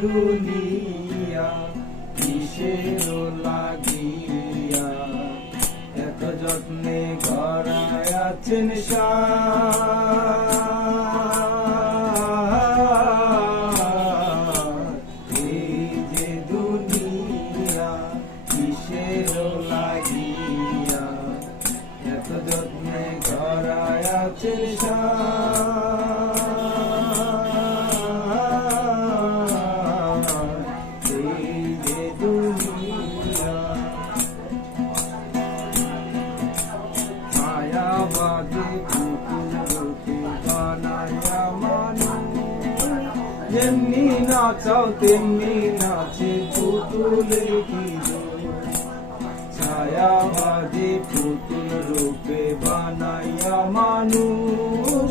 দুনিয়া কিসের লাগিয়া এত যত্নে গড়ায় আছেন এই যে দুনিয়া কিসের লাগিয়া এত যত্নে গড়ায় আছেন যেমনি নাচাও তেমনি নাচে পুতুলের কি ছায়াবাদী পুতুল রূপে বানাইয়া মানুষ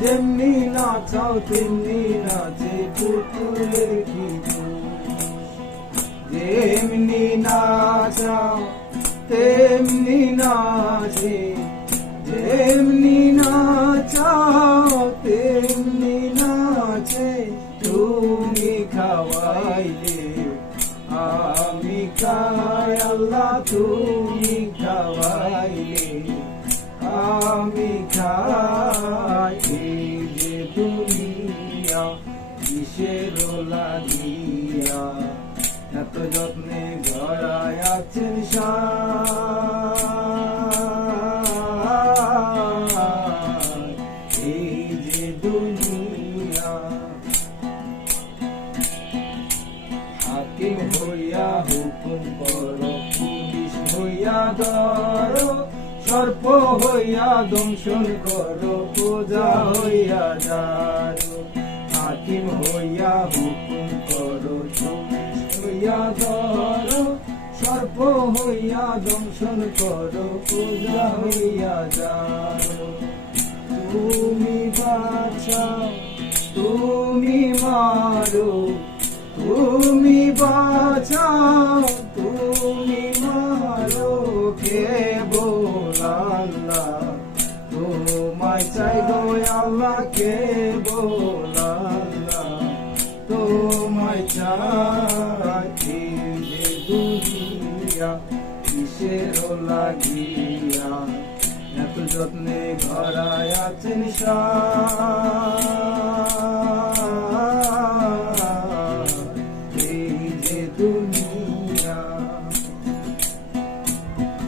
যেমনি নাচাও তেমনি নাচে পুতুলের কি যেমনি নাচাও তেমনি নাচে যেমনি নাচাও তেমনি নাচে তুমি খাওয়াইলে আমি খাই আল্লাহ তুমি খাওয়াইলে আমি খাই এই যে দুনিয়া কিসের লাগিয়া এত যত্নে গড়ায় আছেন এই যে দুনিয়া হাকিম হইয়া হুকুম করো পুলিশ হইয়া ধরো সর্প হইয়া দংশন করো পূজা হইয়া যারো হাকিম হইয়া হুকুম করো পুলিশ হইয়া ধরো সর্প হইয়া দংশন করো পূজা হইয়া যারো তুমি বাঁচাও তুমি মারো তুমি বাঁচাও তুমি মারো কে আল্লাহ তোমায় চাই গো আল্লাহ কে আল্লাহ তোমায় চাই যে দুনিয়া কিসের লাগিয়া এত যত্নে গড়ায় আছেন এই যে দুনিয়া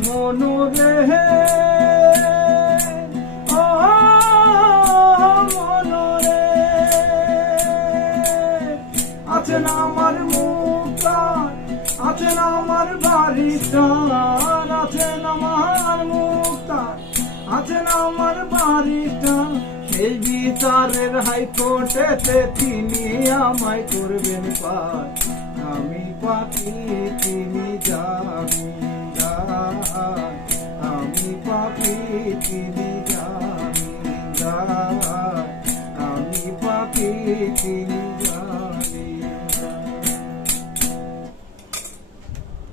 মনোরে মনোরে আছেন আমার মুক্তার আছেন আমার বাড়িটার আছেন আমার মুক্তার আছেন আমার বাড়িটা এই বিচারের হাইকোর্টেতে তিনি আমায় করবেন পার আমি পাপি তিনি জামিনদার আমি পাপি তিনি জামিনদার আমি পাপি তিনি